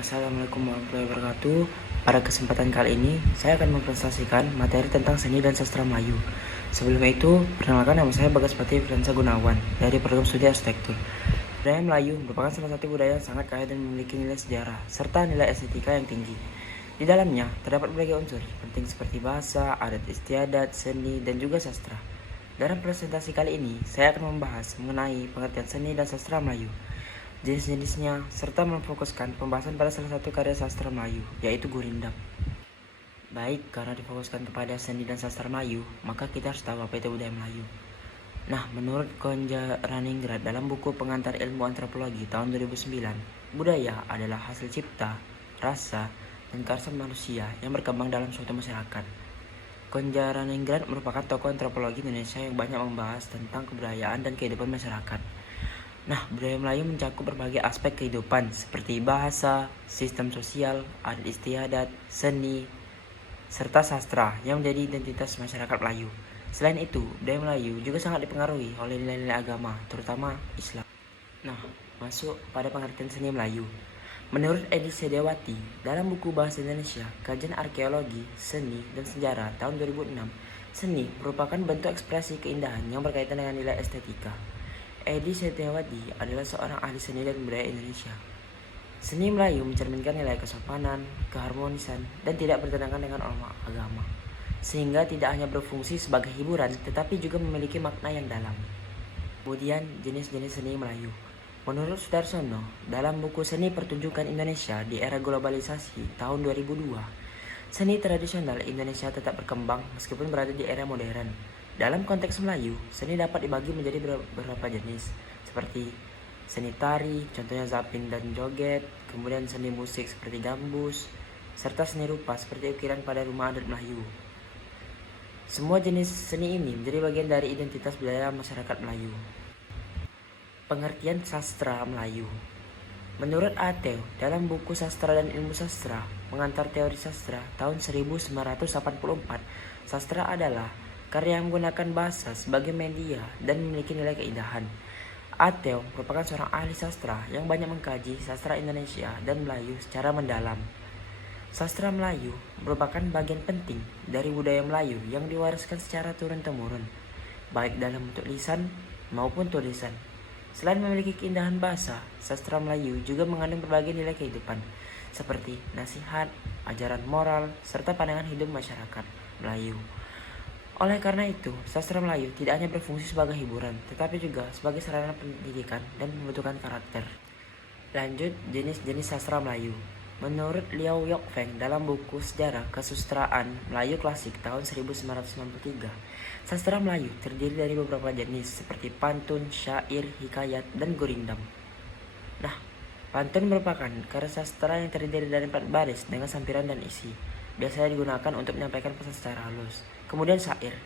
Assalamualaikum warahmatullahi wabarakatuh. Pada kesempatan kali ini, saya akan mempresentasikan materi tentang seni dan sastra Melayu. Sebelum itu, perkenalkan nama saya Bagas Pati Fransa Gunawan dari program studi arsitektur. Budaya Melayu merupakan salah satu budaya yang sangat kaya dan memiliki nilai sejarah serta nilai estetika yang tinggi. Di dalamnya terdapat berbagai unsur penting seperti bahasa, adat istiadat, seni, dan juga sastra. Dalam presentasi kali ini, saya akan membahas mengenai pengertian seni dan sastra Melayu, jenis-jenisnya, serta memfokuskan pembahasan pada salah satu karya sastra Melayu, yaitu Gurindam. Baik, karena difokuskan kepada seni dan sastra Melayu, maka kita harus tahu apa itu budaya Melayu. Nah, menurut Konja Raningrat dalam buku Pengantar Ilmu Antropologi tahun 2009, budaya adalah hasil cipta, rasa, dan karsa manusia yang berkembang dalam suatu masyarakat. Konja Raningrat merupakan tokoh antropologi Indonesia yang banyak membahas tentang kebudayaan dan kehidupan masyarakat. Nah, budaya Melayu mencakup berbagai aspek kehidupan seperti bahasa, sistem sosial, adat istiadat, seni, serta sastra yang menjadi identitas masyarakat Melayu. Selain itu, budaya Melayu juga sangat dipengaruhi oleh nilai-nilai agama, terutama Islam. Nah, masuk pada pengertian seni Melayu. Menurut Edi Sedewati, dalam buku Bahasa Indonesia, Kajian Arkeologi, Seni, dan Sejarah tahun 2006, seni merupakan bentuk ekspresi keindahan yang berkaitan dengan nilai estetika. Edi Setiawati adalah seorang ahli seni dan budaya Indonesia. Seni Melayu mencerminkan nilai kesopanan, keharmonisan, dan tidak bertentangan dengan norma agama, sehingga tidak hanya berfungsi sebagai hiburan, tetapi juga memiliki makna yang dalam. Kemudian, jenis-jenis seni Melayu. Menurut Sudarsono, dalam buku Seni Pertunjukan Indonesia di Era Globalisasi tahun 2002, seni tradisional Indonesia tetap berkembang meskipun berada di era modern. Dalam konteks Melayu, seni dapat dibagi menjadi beberapa jenis, seperti seni tari, contohnya zapin dan joget, kemudian seni musik seperti gambus, serta seni rupa seperti ukiran pada rumah adat Melayu. Semua jenis seni ini menjadi bagian dari identitas budaya masyarakat Melayu. Pengertian sastra Melayu. Menurut Ateo, dalam buku Sastra dan Ilmu Sastra, Pengantar Teori Sastra tahun 1984, sastra adalah karya yang menggunakan bahasa sebagai media dan memiliki nilai keindahan. Ateo merupakan seorang ahli sastra yang banyak mengkaji sastra Indonesia dan Melayu secara mendalam. Sastra Melayu merupakan bagian penting dari budaya Melayu yang diwariskan secara turun-temurun, baik dalam bentuk lisan maupun tulisan. Selain memiliki keindahan bahasa, sastra Melayu juga mengandung berbagai nilai kehidupan, seperti nasihat, ajaran moral, serta pandangan hidup masyarakat Melayu. Oleh karena itu, sastra Melayu tidak hanya berfungsi sebagai hiburan, tetapi juga sebagai sarana pendidikan dan pembentukan karakter. Lanjut, jenis-jenis sastra Melayu. Menurut Liao Yok Feng dalam buku Sejarah Kesusastraan Melayu Klasik tahun 1993, sastra Melayu terdiri dari beberapa jenis seperti pantun, syair, hikayat, dan gurindam. Nah, pantun merupakan karya sastra yang terdiri dari 4 baris dengan sampiran dan isi. Biasanya digunakan untuk menyampaikan pesan secara halus. Kemudian syair,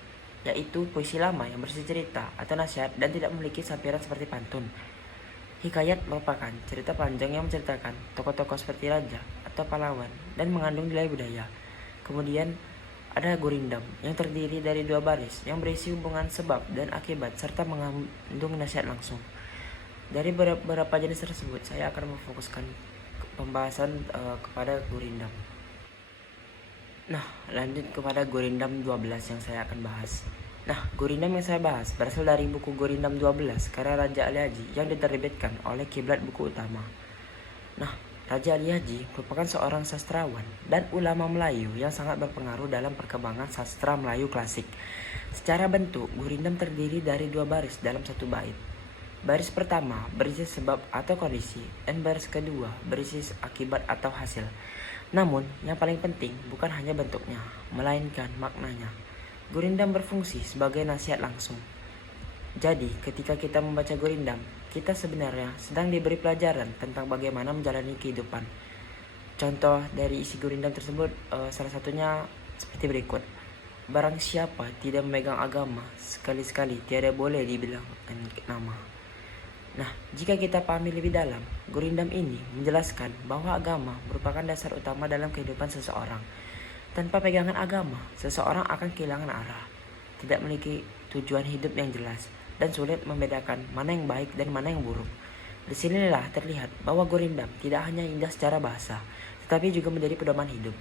yaitu puisi lama yang berisi cerita atau nasihat dan tidak memiliki sampiran seperti pantun. Hikayat merupakan cerita panjang yang menceritakan tokoh-tokoh seperti raja atau pahlawan dan mengandung nilai budaya. Kemudian ada gurindam yang terdiri dari 2 baris yang berisi hubungan sebab dan akibat serta mengandung nasihat langsung. Dari beberapa jenis tersebut, saya akan memfokuskan pembahasan kepada gurindam. Nah, lanjut kepada Gurindam 12 yang saya akan bahas. Nah, Gurindam yang saya bahas berasal dari buku Gurindam 12 karya Raja Ali Haji yang diterbitkan oleh Kiblat Buku Utama. Nah, Raja Ali Haji merupakan seorang sastrawan dan ulama Melayu yang sangat berpengaruh dalam perkembangan sastra Melayu klasik. Secara bentuk, Gurindam terdiri dari 2 baris dalam 1 bait. Baris pertama berisi sebab atau kondisi, dan baris kedua berisi akibat atau hasil. Namun, yang paling penting bukan hanya bentuknya, melainkan maknanya. Gurindam berfungsi sebagai nasihat langsung. Jadi, ketika kita membaca Gurindam, kita sebenarnya sedang diberi pelajaran tentang bagaimana menjalani kehidupan. Contoh dari isi Gurindam tersebut salah satunya seperti berikut. Barang siapa tidak memegang agama, sekali-sekali tiada boleh dibilang nama. Nah, jika kita pahami lebih dalam, Gurindam ini menjelaskan bahwa agama merupakan dasar utama dalam kehidupan seseorang. Tanpa pegangan agama, seseorang akan kehilangan arah, tidak memiliki tujuan hidup yang jelas, dan sulit membedakan mana yang baik dan mana yang buruk. Disinilah terlihat bahwa gurindam tidak hanya indah secara bahasa, tetapi juga menjadi pedoman hidup.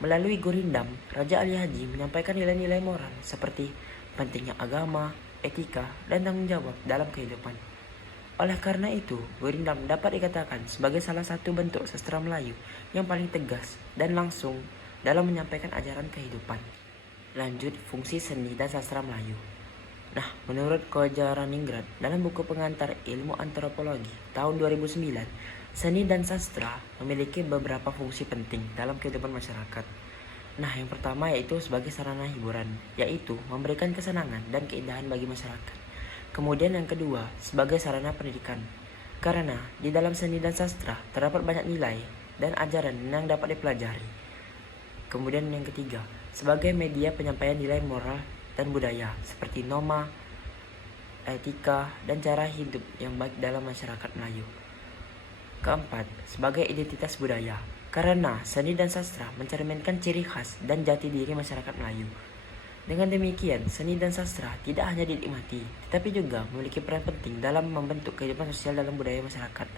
Melalui gurindam, Raja Ali Haji menyampaikan nilai-nilai moral seperti pentingnya agama, etika, dan tanggung jawab dalam kehidupan. Oleh karena itu, gurindam dapat dikatakan sebagai salah satu bentuk sastra Melayu yang paling tegas dan langsung dalam menyampaikan ajaran kehidupan. Lanjut, fungsi seni dan sastra Melayu. Nah, menurut Koja Raningrat, dalam buku pengantar ilmu antropologi tahun 2009, seni dan sastra memiliki beberapa fungsi penting dalam kehidupan masyarakat. Nah, yang pertama yaitu sebagai sarana hiburan, yaitu memberikan kesenangan dan keindahan bagi masyarakat. Kemudian yang kedua, sebagai sarana pendidikan. Karena di dalam seni dan sastra terdapat banyak nilai dan ajaran yang dapat dipelajari. Kemudian yang ketiga, sebagai media penyampaian nilai moral dan budaya seperti norma, etika, dan cara hidup yang baik dalam masyarakat Melayu. Keempat, sebagai identitas budaya, karena seni dan sastra mencerminkan ciri khas dan jati diri masyarakat Melayu. Dengan demikian, seni dan sastra tidak hanya dinikmati, tetapi juga memiliki peran penting dalam membentuk kehidupan sosial dalam budaya masyarakat.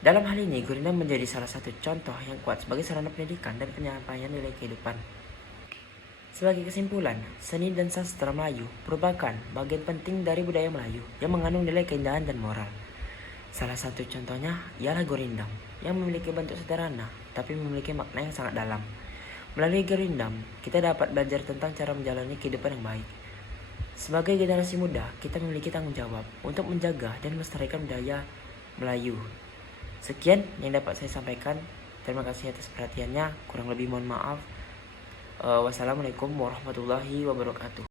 Dalam hal ini, gurindam menjadi salah satu contoh yang kuat sebagai sarana pendidikan dan penyampaian nilai kehidupan. Sebagai kesimpulan, seni dan sastra Melayu merupakan bagian penting dari budaya Melayu yang mengandung nilai keindahan dan moral. Salah satu contohnya ialah gurindam yang memiliki bentuk sederhana tapi memiliki makna yang sangat dalam. Melalui gurindam, kita dapat belajar tentang cara menjalani kehidupan yang baik. Sebagai generasi muda, kita memiliki tanggung jawab untuk menjaga dan melestarikan budaya Melayu. Sekian yang dapat saya sampaikan. Terima kasih atas perhatiannya. Kurang lebih mohon maaf. Wassalamualaikum warahmatullahi wabarakatuh.